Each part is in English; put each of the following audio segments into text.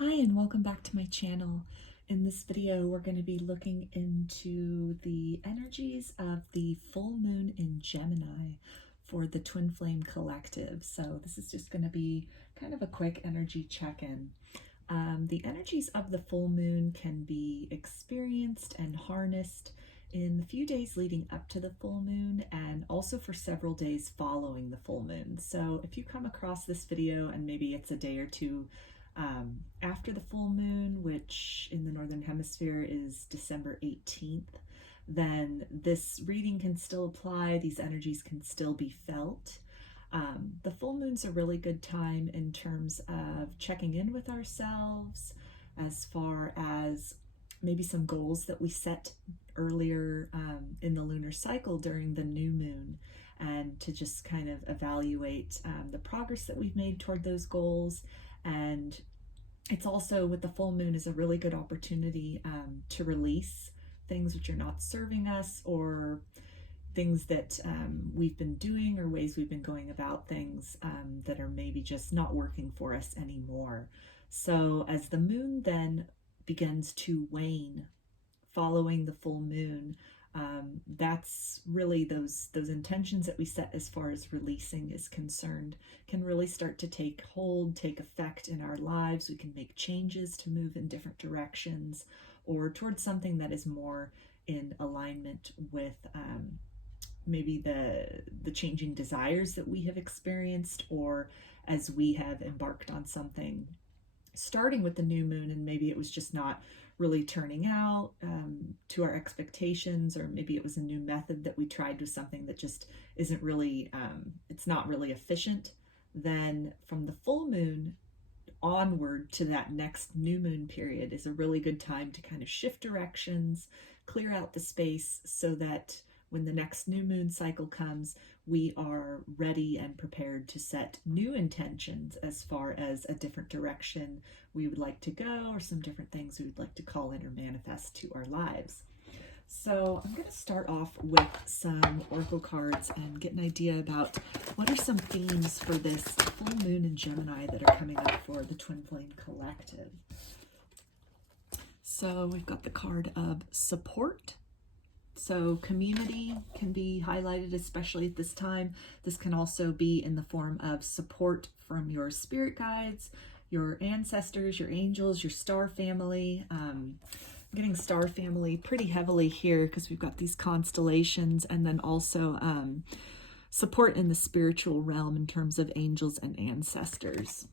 Hi and welcome back to my channel. In this video we're going to be looking into the energies of the full moon in Gemini for the Twin Flame Collective. So this is just going to be kind of a quick energy check-in. The energies of the full moon can be experienced and harnessed in the few days leading up to the full moon and also for several days following the full moon. So if you come across this video and maybe it's a day or two after the full moon, which in the Northern Hemisphere is December 18th, then this reading can still apply. These energies can still be felt. The full moon's a really good time in terms of checking in with ourselves as far as maybe some goals that we set earlier in the lunar cycle during the new moon, and to just kind of evaluate the progress that we've made toward those goals. And it's also, with the full moon, is a really good opportunity to release things which are not serving us, or things that we've been doing, or ways we've been going about things that are maybe just not working for us anymore. So as the moon then begins to wane following the full moon, that's really those intentions that we set as far as releasing is concerned can really start to take hold, take effect in our lives. We can make changes to move in different directions or towards something that is more in alignment with maybe the changing desires that we have experienced, or as we have embarked on something starting with the new moon and maybe it was just not really turning out to our expectations, or maybe it was a new method that we tried with something that just isn't really, it's not really efficient. Then from the full moon onward to that next new moon period is a really good time to kind of shift directions, clear out the space, so that when the next new moon cycle comes, we are ready and prepared to set new intentions as far as a different direction we would like to go, or some different things we would like to call in or manifest to our lives. So I'm going to start off with some oracle cards and get an idea about what are some themes for this full moon in Gemini that are coming up for the Twin Flame Collective. So we've got the card of support. So community can be highlighted, especially at this time. This can also be in the form of support from your spirit guides, your ancestors, your angels, your star family. I'm getting star family pretty heavily here because we've got these constellations, and then also support in the spiritual realm in terms of angels and ancestors.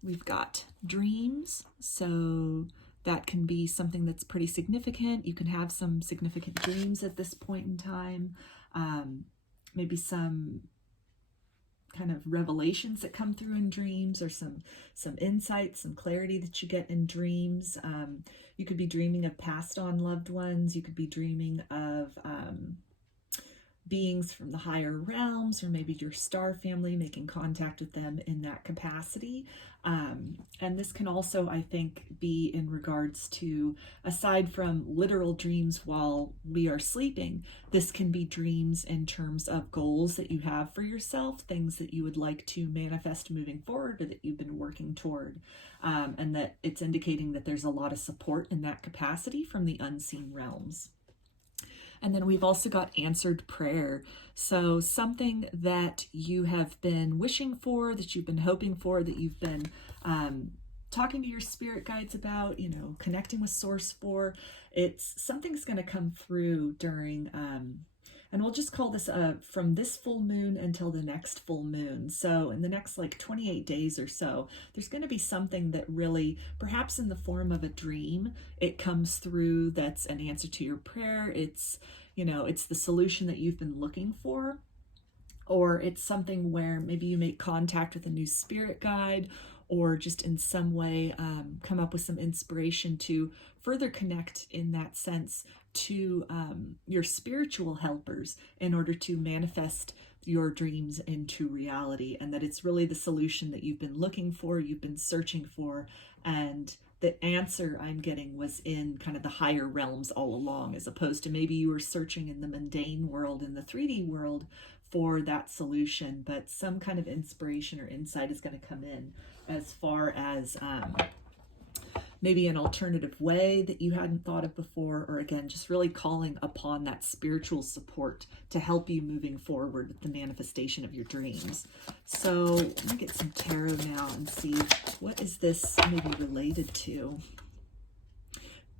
We've got dreams, so that can be something that's pretty significant. You can have some significant dreams at this point in time. Maybe some kind of revelations that come through in dreams, or some insights, some clarity that you get in dreams. You could be dreaming of passed on loved ones. You could be dreaming of beings from the higher realms, or maybe your star family, making contact with them in that capacity. And this can also, I think, be in regards to, aside from literal dreams while we are sleeping, this can be dreams in terms of goals that you have for yourself, things that you would like to manifest moving forward, or that you've been working toward, and that it's indicating that there's a lot of support in that capacity from the unseen realms. And then we've also got answered prayer. So something that you have been wishing for, that you've been hoping for, that you've been talking to your spirit guides about, connecting with source for. It's something's going to come through during, and we'll just call this from this full moon until the next full moon. So in the next 28 days or so, there's going to be something that really, perhaps in the form of a dream, it comes through that's an answer to your prayer. It's, it's the solution that you've been looking for, or it's something where maybe you make contact with a new spirit guide, or just in some way come up with some inspiration to further connect in that sense to your spiritual helpers in order to manifest your dreams into reality, and that it's really the solution that you've been looking for, you've been searching for, and the answer I'm getting was in kind of the higher realms all along, as opposed to maybe you were searching in the mundane world, in the 3D world, for that solution, but some kind of inspiration or insight is going to come in as far as maybe an alternative way that you hadn't thought of before, or again, just really calling upon that spiritual support to help you moving forward with the manifestation of your dreams. So let me get some tarot now and see, what is this maybe related to?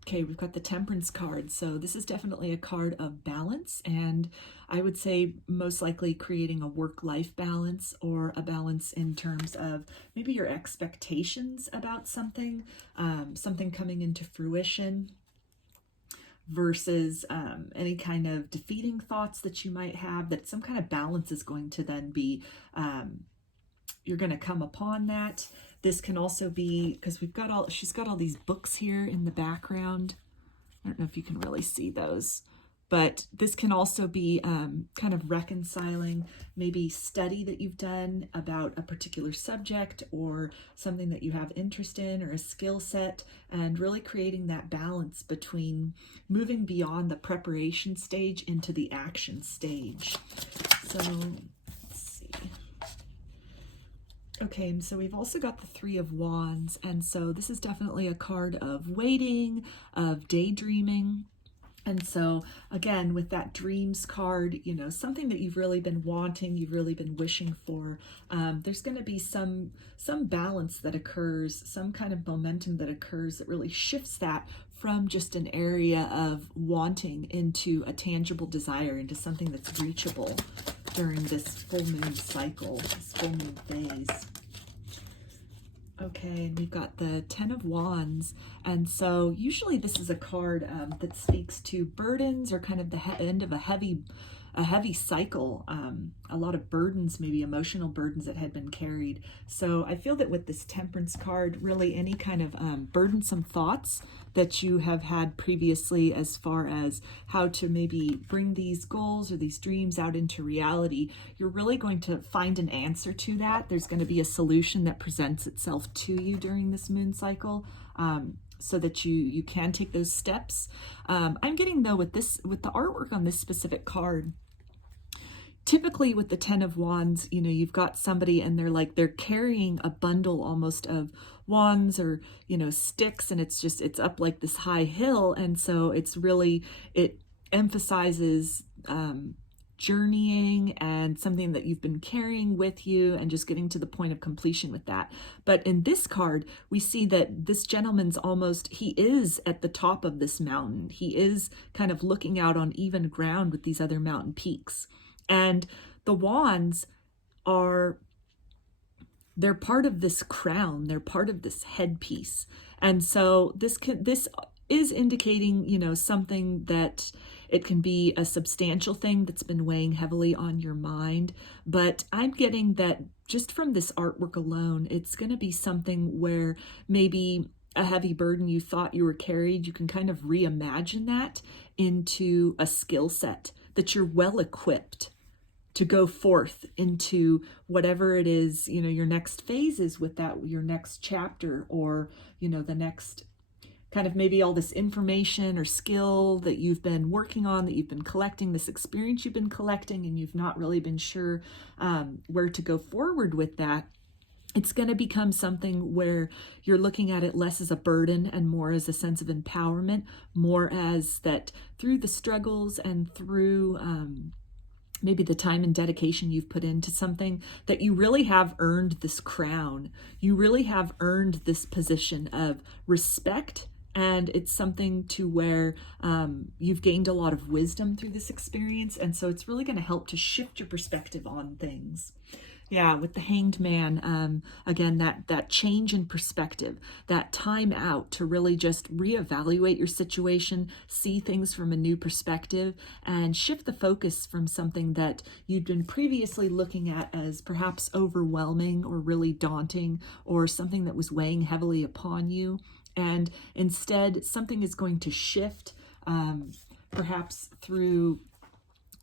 Okay, we've got the Temperance card. So this is definitely a card of balance, and I would say most likely creating a work-life balance, or a balance in terms of maybe your expectations about something, something coming into fruition, versus any kind of defeating thoughts that you might have, that some kind of balance is going to then be, you're going to come upon that. This can also be, because she's got all these books here in the background. I don't know if you can really see those, but this can also be kind of reconciling maybe study that you've done about a particular subject, or something that you have interest in, or a skill set, and really creating that balance between moving beyond the preparation stage into the action stage. So okay, so we've also got the Three of Wands, and so this is definitely a card of waiting, of daydreaming. And so again, with that dreams card, you know, something that you've really been wanting, you've really been wishing for, there's going to be some balance that occurs, some kind of momentum that occurs that really shifts that from just an area of wanting into a tangible desire, into something that's reachable during this full moon cycle, this full moon phase. Okay, and we've got the Ten of Wands, and so usually this is a card that speaks to burdens, or kind of the end of a heavy cycle, a lot of burdens, maybe emotional burdens that had been carried. So I feel that with this Temperance card, really any kind of burdensome thoughts that you have had previously, as far as how to maybe bring these goals or these dreams out into reality, you're really going to find an answer to that. There's going to be a solution that presents itself to you during this moon cycle, so that you can take those steps. I'm getting, though, with the artwork on this specific card, typically with the Ten of Wands, you know, you've got somebody and they're carrying a bundle almost of wands, or, you know, sticks, and it's up like this high hill. And so it emphasizes journeying, and something that you've been carrying with you, and just getting to the point of completion with that. But in this card, we see that this gentleman's he is at the top of this mountain. He is kind of looking out on even ground with these other mountain peaks. And the wands they're part of this crown, they're part of this headpiece. And so this is indicating, you know, something that it can be a substantial thing that's been weighing heavily on your mind. But I'm getting that just from this artwork alone, it's going to be something where maybe a heavy burden you thought you were carried, you can kind of reimagine that into a skill set, that you're well equipped to go forth into whatever it is, you know, your next phase is with that, your next chapter, or, you know, the next kind of maybe all this information or skill that you've been working on, that you've been collecting, this experience you've been collecting, and you've not really been sure where to go forward with that. It's going to become something where you're looking at it less as a burden and more as a sense of empowerment, more as that through the struggles and through maybe the time and dedication you've put into something, that you really have earned this crown. You really have earned this position of respect. And it's something to where you've gained a lot of wisdom through this experience. And so it's really going to help to shift your perspective on things. Yeah, with the Hanged Man, again, that change in perspective, that time out to really just reevaluate your situation, see things from a new perspective, and shift the focus from something that you'd been previously looking at as perhaps overwhelming or really daunting, or something that was weighing heavily upon you. And instead, something is going to shift, perhaps through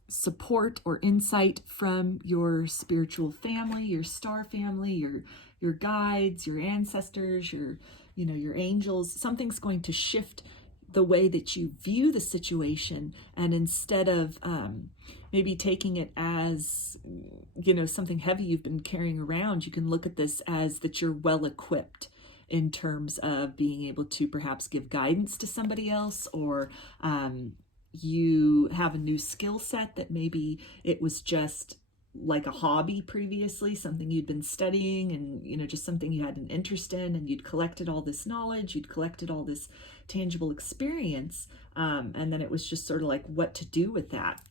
support or insight from your spiritual family, your star family, your guides, your ancestors, your angels. Something's going to shift the way that you view the situation, and instead of maybe taking it as, you know, something heavy you've been carrying around, you can look at this as that you're well equipped in terms of being able to perhaps give guidance to somebody else, or you have a new skill set that maybe it was just like a hobby previously, something you'd been studying, and, you know, just something you had an interest in, and you'd collected all this knowledge, you'd collected all this tangible experience, and then it was just sort of like what to do with that.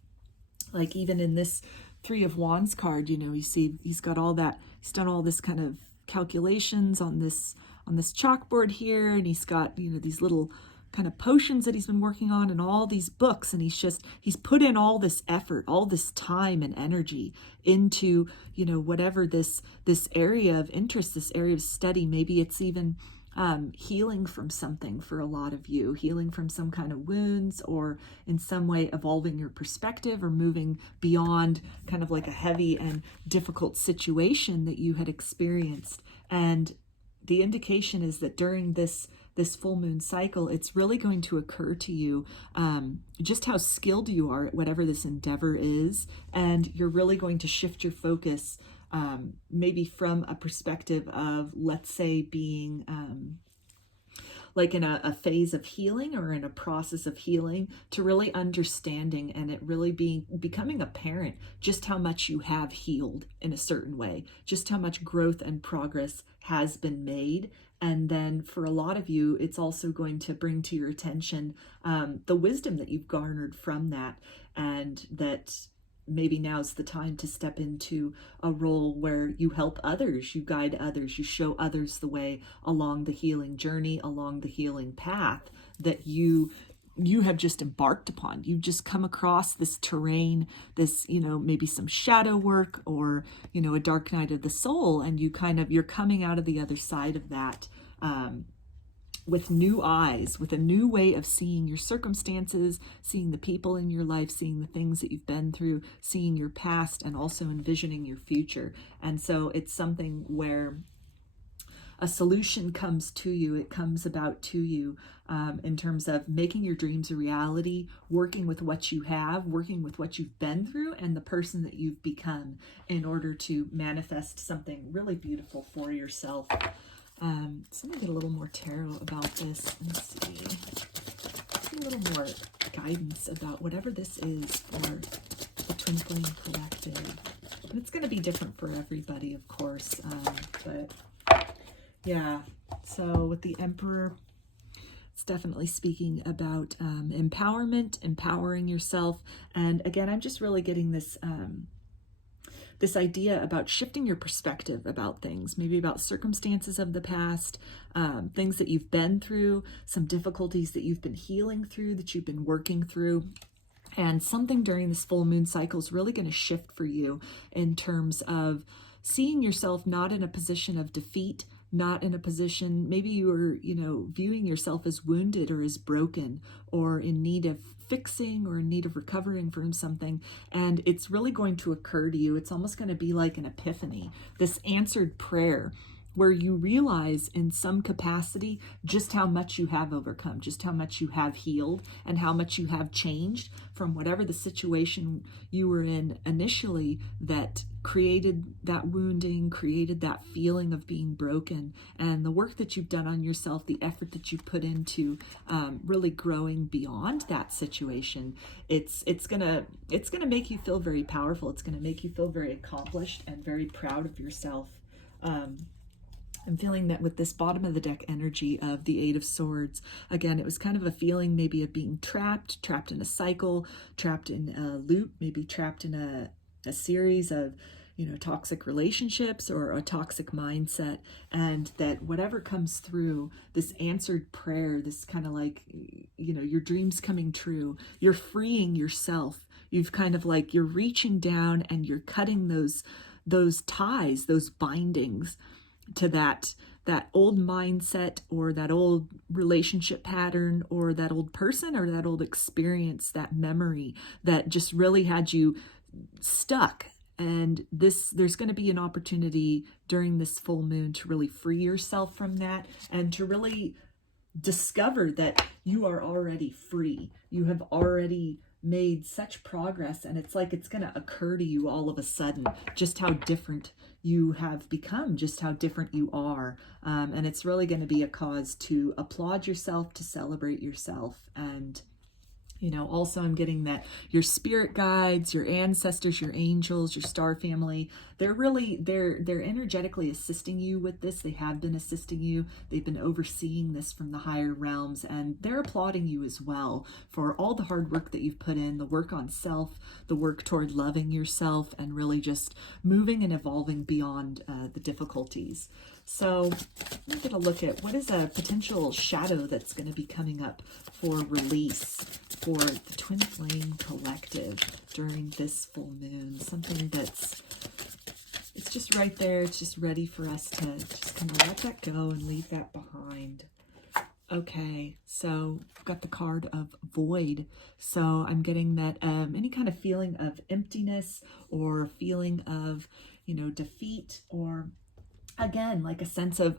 Like even in this Three of Wands card, you know, you see he's got all that, he's done all this kind of calculations on this chalkboard here, and he's got, you know, these little kind of potions that he's been working on and all these books, and he's put in all this effort, all this time and energy into, you know, whatever this area of interest, this area of study. Maybe it's even healing from something for a lot of you, healing from some kind of wounds, or in some way evolving your perspective, or moving beyond kind of like a heavy and difficult situation that you had experienced. And the indication is that during this full moon cycle, it's really going to occur to you just how skilled you are at whatever this endeavor is, and you're really going to shift your focus maybe from a perspective of, let's say, being like in a phase of healing or in a process of healing, to really understanding and it really becoming apparent just how much you have healed in a certain way, just how much growth and progress has been made. And then for a lot of you, it's also going to bring to your attention the wisdom that you've garnered from that, and that maybe now's the time to step into a role where you help others, you guide others, you show others the way along the healing journey, along the healing path that you have just embarked upon. You've just come across this terrain, this, you know, maybe some shadow work, or, you know, a dark night of the soul, and you're coming out of the other side of that with new eyes, with a new way of seeing your circumstances, seeing the people in your life, seeing the things that you've been through, seeing your past, and also envisioning your future. And so it's something where a solution comes to you, it comes about to you in terms of making your dreams a reality, working with what you have, working with what you've been through and the person that you've become in order to manifest something really beautiful for yourself. So I'm gonna get a little more tarot about this and see a little more guidance about whatever this is for the Twin Flame Collective. And it's going to be different for everybody, of course, but yeah. So with the Emperor, it's definitely speaking about empowerment, empowering yourself. And again, I'm just really getting this this idea about shifting your perspective about things, maybe about circumstances of the past, things that you've been through, some difficulties that you've been healing through, that you've been working through. And something during this full moon cycle is really going to shift for you in terms of seeing yourself not in a position of defeat, not in a position, maybe you were, you know, viewing yourself as wounded or as broken or in need of fixing or in need of recovering from something. And it's really going to occur to you. It's almost going to be like an epiphany, this answered prayer where you realize in some capacity just how much you have overcome, just how much you have healed, and how much you have changed from whatever the situation you were in initially that created that wounding, created that feeling of being broken, and the work that you've done on yourself, the effort that you put into really growing beyond that situation. It's gonna make you feel very powerful. It's gonna make you feel very accomplished and very proud of yourself. I'm feeling that with this bottom of the deck energy of the Eight of Swords, again, it was kind of a feeling maybe of being trapped in a cycle, trapped in a loop, maybe trapped in a series of, you know, toxic relationships or a toxic mindset. And that whatever comes through, this answered prayer, this kind of like, you know, your dreams coming true, you're freeing yourself. You've kind of like, you're reaching down and you're cutting those ties, those bindings to that old mindset or that old relationship pattern or that old person or that old experience, that memory that just really had you stuck. And there's going to be an opportunity during this full moon to really free yourself from that and to really discover that you are already free. You have already made such progress, and it's like it's going to occur to you all of a sudden just how different you have become, just how different you are. And it's really going to be a cause to applaud yourself, to celebrate yourself. And also I'm getting that your spirit guides, your ancestors, your angels, your star family, they're energetically assisting you with this. They have been assisting you. They've been overseeing this from the higher realms, and they're applauding you as well for all the hard work that you've put in, the work on self, the work toward loving yourself, and really just moving and evolving beyond the difficulties. So I'm going to look at what is a potential shadow that's going to be coming up for release for the Twin Flame Collective during this full moon. Something that's, it's just right there. It's just ready for us to just kind of let that go and leave that behind. Okay, so I've got the card of void. So I'm getting that any kind of feeling of emptiness or feeling of, defeat, or again, like a sense of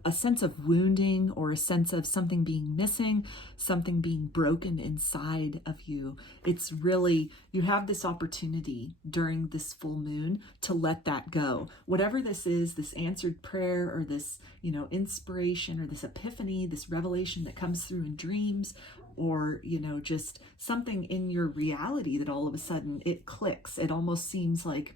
wounding, or a sense of something being missing, something being broken inside of you. It's really, you have this opportunity during this full moon to let that go. Whatever this is, this answered prayer, or this, inspiration, or this epiphany, this revelation that comes through in dreams, or, just something in your reality that all of a sudden it clicks. It almost seems like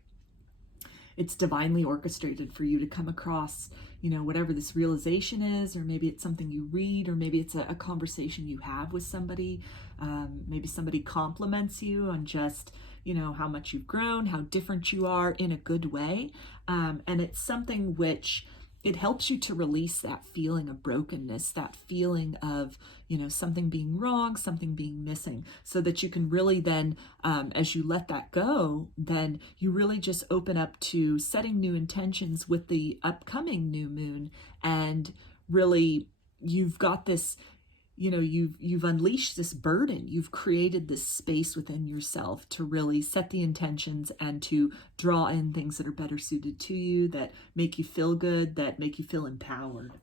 it's divinely orchestrated for you to come across, whatever this realization is, or maybe it's something you read, or maybe it's a conversation you have with somebody. Maybe somebody compliments you on just, how much you've grown, how different you are in a good way. And it's something which it helps you to release that feeling of brokenness, that feeling of, something being wrong, something being missing, so that you can really then, as you let that go, then you really just open up to setting new intentions with the upcoming new moon. And really, you've got this, you've unleashed this burden. You've created this space within yourself to really set the intentions and to draw in things that are better suited to you, that make you feel good, that make you feel empowered.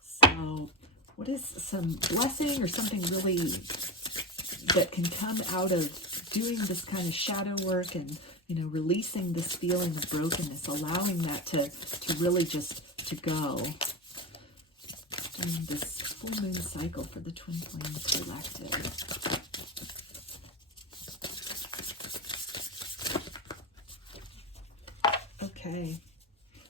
So what is some blessing or something really that can come out of doing this kind of shadow work and, releasing this feeling of brokenness, allowing that to really just to go during this full moon cycle for the Twin Flame Collective? Okay,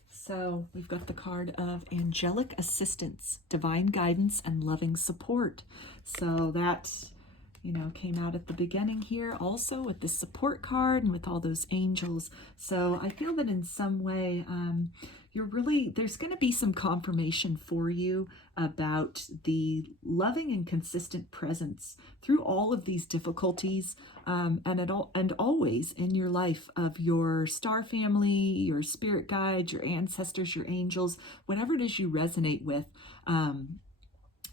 so we've got the card of angelic assistance, divine guidance, and loving support. So that, came out at the beginning here also with the support card and with all those angels. So I feel that in some way, there's going to be some confirmation for you about the loving and consistent presence through all of these difficulties, and always in your life of your star family, your spirit guides, your ancestors, your angels, whatever it is you resonate with.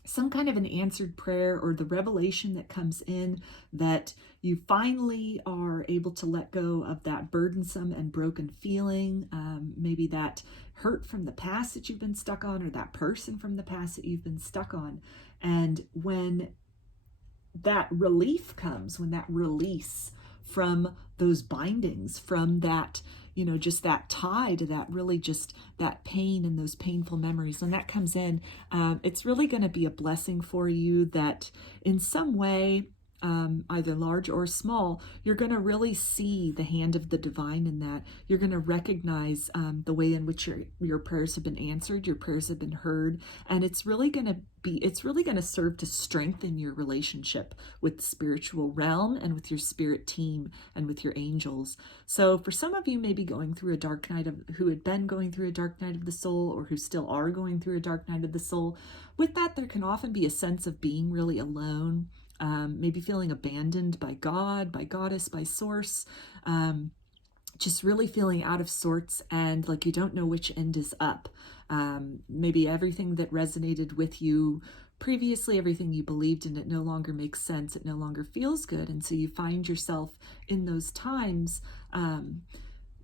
Some kind of an answered prayer, or the revelation that comes in that you finally are able to let go of that burdensome and broken feeling, maybe that hurt from the past that you've been stuck on, or that person from the past that you've been stuck on. And when that relief comes, when that release from those bindings, from that, just that tie to that, really just that pain and those painful memories, when that comes in, it's really going to be a blessing for you that in some way, either large or small, you're going to really see the hand of the divine in that. You're going to recognize the way in which your prayers have been answered, your prayers have been heard, and it's really going to serve to strengthen your relationship with the spiritual realm and with your spirit team and with your angels. So for some of you, maybe going through a dark night who had been going through a dark night of the soul, or who still are going through a dark night of the soul, with that, there can often be a sense of being really alone. Maybe feeling abandoned by God, by Goddess, by Source, just really feeling out of sorts and like you don't know which end is up. Maybe everything that resonated with you previously, everything you believed in, it no longer makes sense, it no longer feels good, and so you find yourself in those times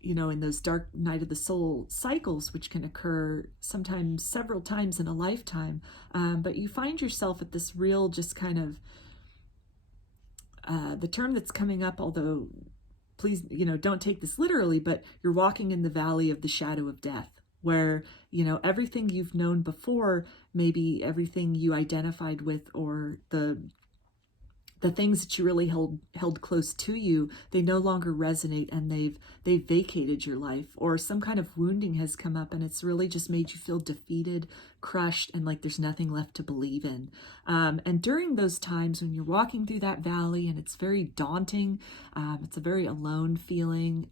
in those dark night of the soul cycles, which can occur sometimes several times in a lifetime. But you find yourself at this real, just kind of, the term that's coming up, although please, don't take this literally, but you're walking in the valley of the shadow of death, where, everything you've known before, maybe everything you identified with, or the things that you really held close to you, they no longer resonate, and they've vacated your life, or some kind of wounding has come up and it's really just made you feel defeated, crushed, and like there's nothing left to believe in. And during those times when you're walking through that valley and it's very daunting, it's a very alone feeling,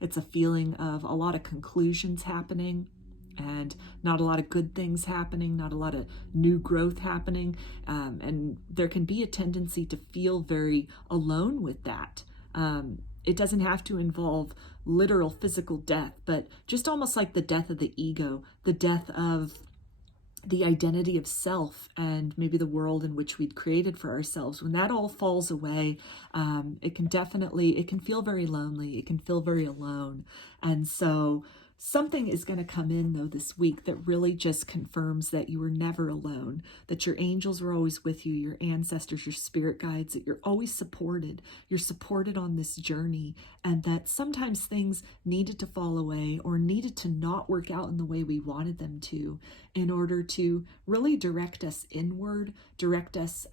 it's a feeling of a lot of conclusions happening, and not a lot of good things happening, not a lot of new growth happening. And there can be a tendency to feel very alone with that. It doesn't have to involve literal physical death, but just almost like the death of the ego, the death of the identity of self, and maybe the world in which we'd created for ourselves. When that all falls away, it can feel very lonely. It can feel very alone. And so something is going to come in, though, this week that really just confirms that you were never alone, that your angels were always with you, your ancestors, your spirit guides, that you're always supported. You're supported on this journey, and that sometimes things needed to fall away or needed to not work out in the way we wanted them to, in order to really direct us inward, direct us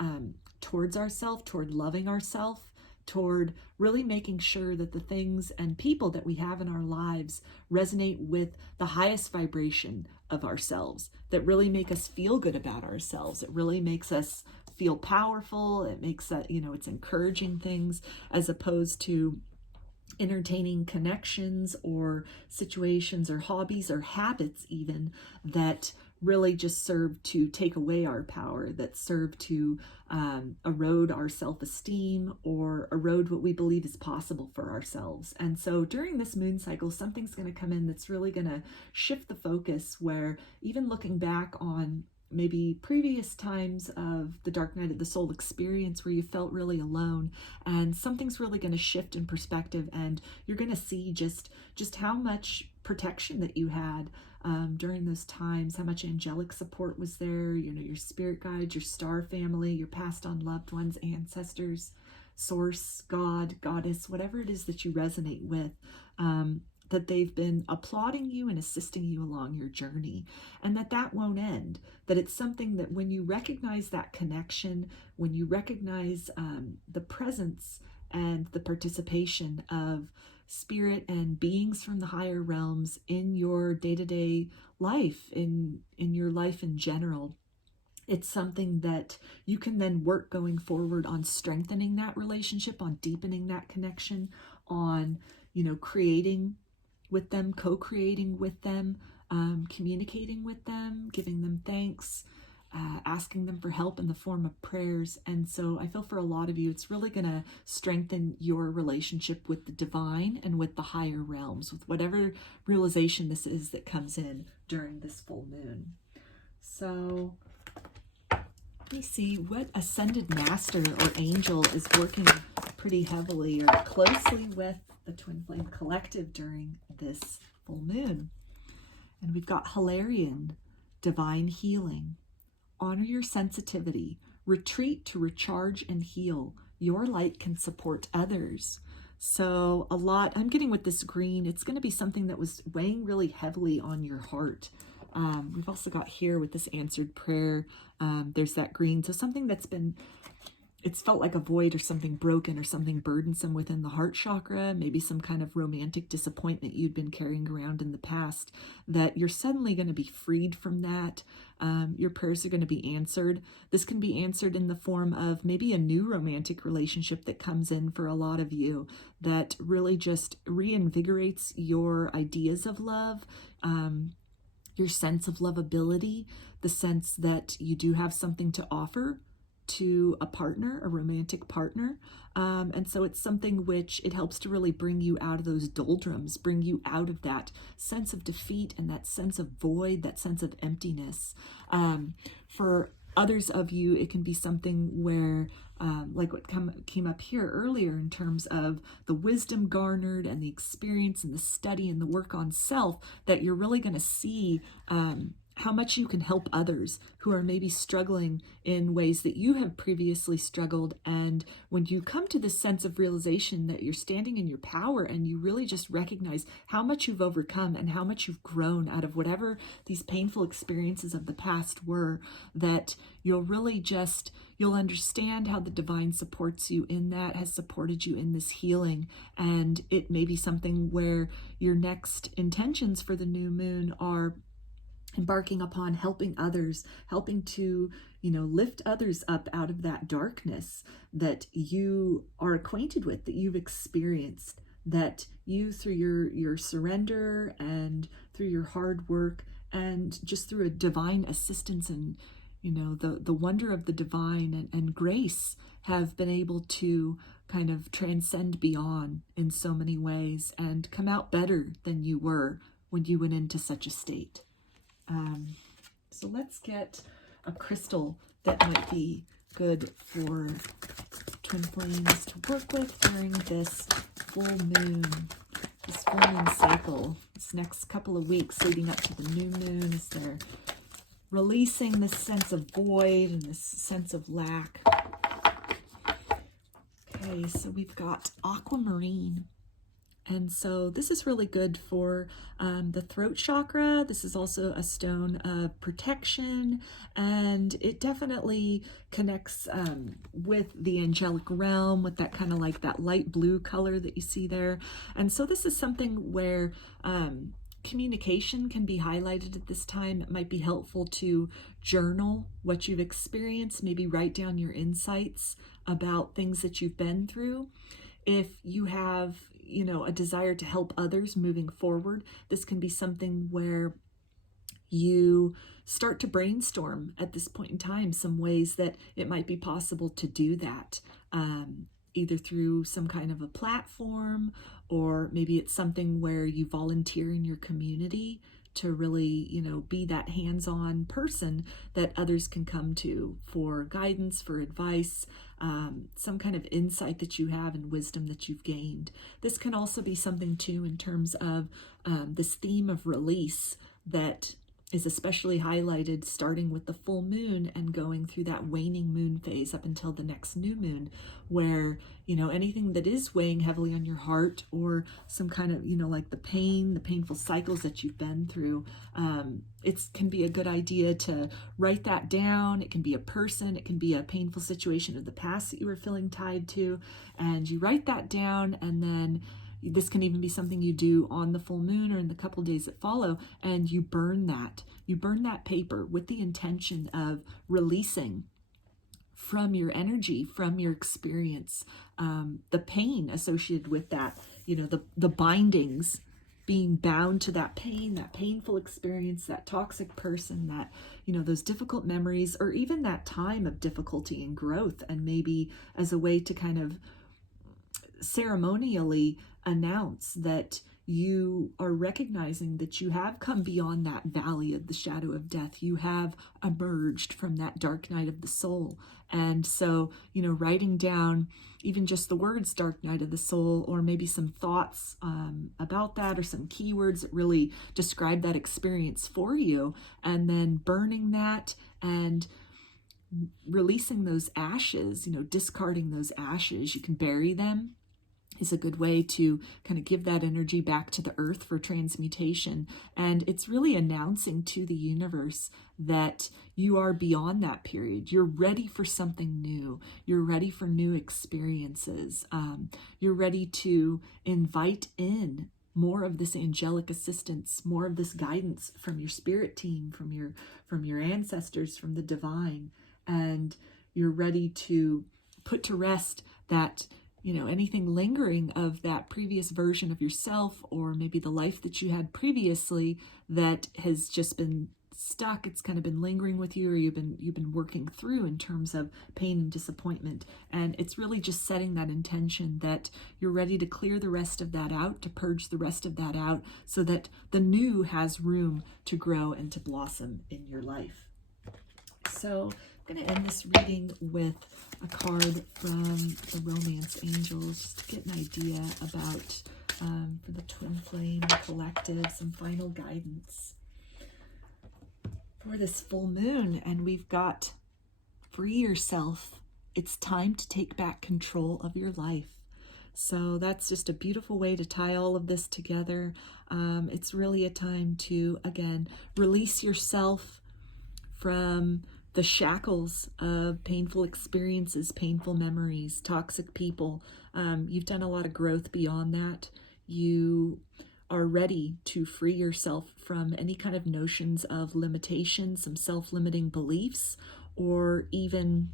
towards ourselves, toward loving ourselves, toward really making sure that the things and people that we have in our lives resonate with the highest vibration of ourselves, that really make us feel good about ourselves. It really makes us feel powerful. It makes that, it's encouraging things, as opposed to entertaining connections or situations or hobbies or habits even that really just serve to take away our power, that serve to erode our self-esteem or erode what we believe is possible for ourselves. And so during this moon cycle, something's going to come in that's really going to shift the focus, where even looking back on maybe previous times of the dark night of the soul experience where you felt really alone, and something's really going to shift in perspective, and you're going to see just how much protection that you had during those times, how much angelic support was there, your spirit guides, your star family, your passed on loved ones, ancestors, source, God, goddess, whatever it is that you resonate with, that they've been applauding you and assisting you along your journey, and that won't end, that it's something that when you recognize that connection, when you recognize the presence and the participation of spirit and beings from the higher realms in your day-to-day life, in your life in general, it's something that you can then work going forward on strengthening that relationship, on deepening that connection, on, creating with them, co-creating with them, communicating with them, giving them thanks, asking them for help in the form of prayers. And so I feel for a lot of you, it's really going to strengthen your relationship with the divine and with the higher realms, with whatever realization this is that comes in during this full moon. So let me see what ascended master or angel is working pretty heavily or closely with the Twin Flame Collective during this full moon. And we've got Hilarion, divine healing. Honor your sensitivity. Retreat to recharge and heal. Your light can support others. So a lot, I'm getting with this green, it's going to be something that was weighing really heavily on your heart. We've also got here with this answered prayer, there's that green. So something that's been, it's felt like a void or something broken or something burdensome within the heart chakra, maybe some kind of romantic disappointment you'd been carrying around in the past, that you're suddenly going to be freed from that. Your prayers are going to be answered. This can be answered in the form of maybe a new romantic relationship that comes in for a lot of you, that really just reinvigorates your ideas of love, your sense of lovability, the sense that you do have something to offer to a partner, a romantic partner. And so it's something which it helps to really bring you out of those doldrums, bring you out of that sense of defeat and that sense of void, that sense of emptiness. For others of you, it can be something where like what came up here earlier in terms of the wisdom garnered and the experience and the study and the work on self, that you're really going to see how much you can help others who are maybe struggling in ways that you have previously struggled. And when you come to this sense of realization that you're standing in your power and you really just recognize how much you've overcome and how much you've grown out of whatever these painful experiences of the past were, that you'll really just, you'll understand how the divine supports you in that, has supported you in this healing. And it may be something where your next intentions for the new moon are embarking upon helping others, helping to, lift others up out of that darkness that you are acquainted with, that you've experienced, that you, through your surrender and through your hard work and just through a divine assistance and, the wonder of the divine and grace, have been able to kind of transcend beyond in so many ways and come out better than you were when you went into such a state. So let's get a crystal that might be good for twin flames to work with during this full moon cycle, this next couple of weeks leading up to the new moon, as they're releasing this sense of void and this sense of lack. Okay, so we've got aquamarine. And so this is really good for the throat chakra. This is also a stone of protection, and it definitely connects with the angelic realm, with that kind of like that light blue color that you see there. And so this is something where communication can be highlighted at this time. It might be helpful to journal what you've experienced, maybe write down your insights about things that you've been through. If you have a desire to help others moving forward, this can be something where you start to brainstorm at this point in time some ways that it might be possible to do that, either through some kind of a platform, or maybe it's something where you volunteer in your community to really, be that hands-on person that others can come to for guidance, for advice, some kind of insight that you have and wisdom that you've gained. This can also be something too in terms of this theme of release that is especially highlighted starting with the full moon and going through that waning moon phase up until the next new moon, where, anything that is weighing heavily on your heart, or some kind of, like the painful cycles that you've been through, it can be a good idea to write that down. It can be a person, it can be a painful situation of the past that you were feeling tied to, and you write that down, and then this can even be something you do on the full moon or in the couple of days that follow, and you burn that. You burn that paper with the intention of releasing from your energy, from your experience, the pain associated with that, the bindings, being bound to that pain, that painful experience, that toxic person, that, those difficult memories, or even that time of difficulty and growth, and maybe as a way to kind of ceremonially announce that you are recognizing that you have come beyond that valley of the shadow of death. You have emerged from that dark night of the soul. And so, writing down even just the words dark night of the soul, or maybe some thoughts about that, or some keywords that really describe that experience for you, and then burning that and releasing those ashes, discarding those ashes. You can bury them, is a good way to kind of give that energy back to the earth for transmutation. And it's really announcing to the universe that you are beyond that period. You're ready for something new. You're ready for new experiences. You're ready to invite in more of this angelic assistance, more of this guidance from your spirit team, from your ancestors, from the divine. And you're ready to put to rest that, anything lingering of that previous version of yourself, or maybe the life that you had previously that has just been stuck. It's kind of been lingering with you, or you've been working through in terms of pain and disappointment. And it's really just setting that intention that you're ready to clear the rest of that out, to purge the rest of that out, so that the new has room to grow and to blossom in your life. So I'm going to end this reading with a card from the Romance Angels, just to get an idea about for the Twin Flame Collective, some final guidance for this full moon. And we've got free yourself. It's time to take back control of your life. So that's just a beautiful way to tie all of this together. It's really a time to, again, release yourself from the shackles of painful experiences, painful memories, toxic people. You've done a lot of growth beyond that. You are ready to free yourself from any kind of notions of limitation, some self-limiting beliefs, or even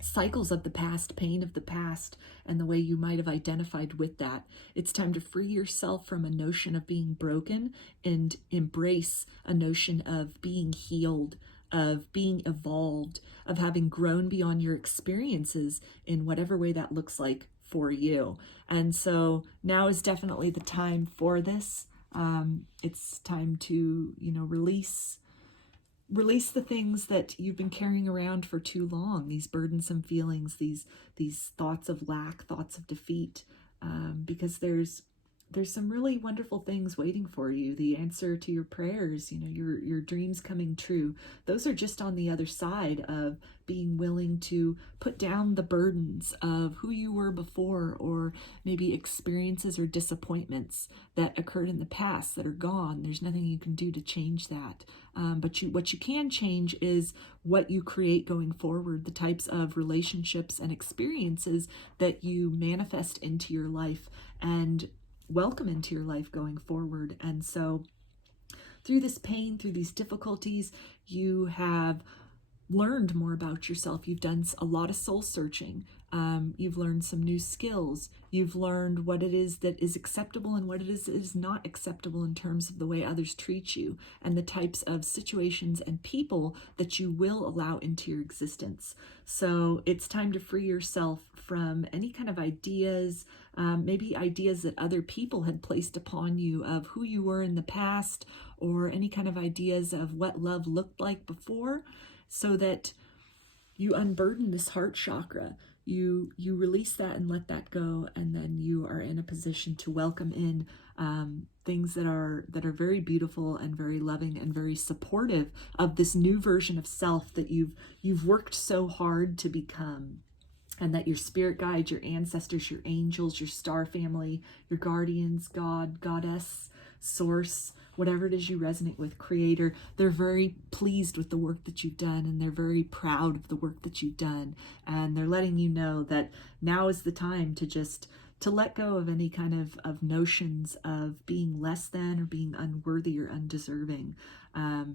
cycles of the past, pain of the past, and the way you might have identified with that. It's time to free yourself from a notion of being broken and embrace a notion of being healed, of being evolved, of having grown beyond your experiences in whatever way that looks like for you. And so now is definitely the time for this. It's time to, release the things that you've been carrying around for too long, these burdensome feelings, these thoughts of lack, thoughts of defeat, because there's some really wonderful things waiting for you. The answer to your prayers, your dreams coming true. Those are just on the other side of being willing to put down the burdens of who you were before, or maybe experiences or disappointments that occurred in the past that are gone. There's nothing you can do to change that. But what you can change is what you create going forward, the types of relationships and experiences that you manifest into your life and welcome into your life going forward. And so through this pain, through these difficulties, you have learned more about yourself. You've done a lot of soul searching. You've learned some new skills. You've learned what it is that is acceptable and what it is that is not acceptable in terms of the way others treat you, and the types of situations and people that you will allow into your existence. So it's time to free yourself from any kind of ideas, maybe ideas that other people had placed upon you of who you were in the past, or any kind of ideas of what love looked like before, so that you unburden this heart chakra. You release that and let that go, and then you are in a position to welcome in things that are very beautiful and very loving and very supportive of this new version of self that you've worked so hard to become. And that your spirit guides, your ancestors, your angels, your star family, your guardians, God, goddess, source, whatever it is you resonate with, creator, they're very pleased with the work that you've done, and they're very proud of the work that you've done. And they're letting you know that now is the time to let go of any kind of notions of being less than or being unworthy or undeserving,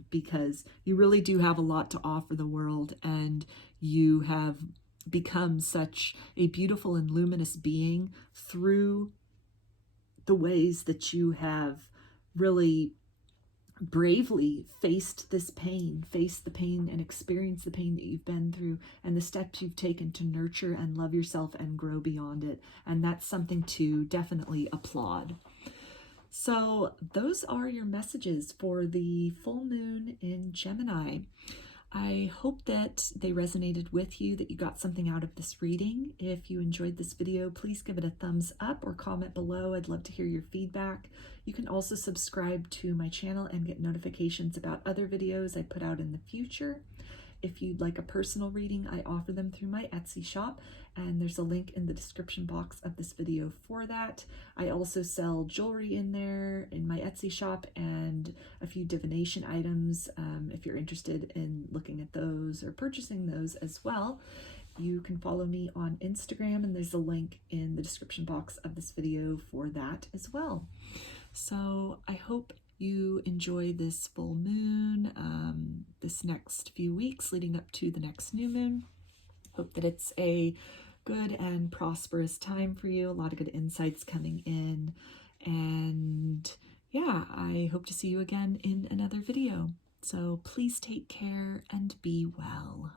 because you really do have a lot to offer the world, and you have become such a beautiful and luminous being through the ways that you have really bravely faced this pain, faced the pain and experienced the pain that you've been through, and the steps you've taken to nurture and love yourself and grow beyond it. And that's something to definitely applaud. So those are your messages for the full moon in Gemini. I hope that they resonated with you, that you got something out of this reading. If you enjoyed this video, please give it a thumbs up or comment below. I'd love to hear your feedback. You can also subscribe to my channel and get notifications about other videos I put out in the future. If you'd like a personal reading, I offer them through my Etsy shop, and there's a link in the description box of this video for that. I also sell jewelry in there in my Etsy shop, and a few divination items. If you're interested in looking at those or purchasing those as well, you can follow me on Instagram, and there's a link in the description box of this video for that as well. So I hope you enjoy this full moon, this next few weeks leading up to the next new moon. Hope that it's a good and prosperous time for you. A lot of good insights coming in. And yeah, I hope to see you again in another video. So please take care and be well.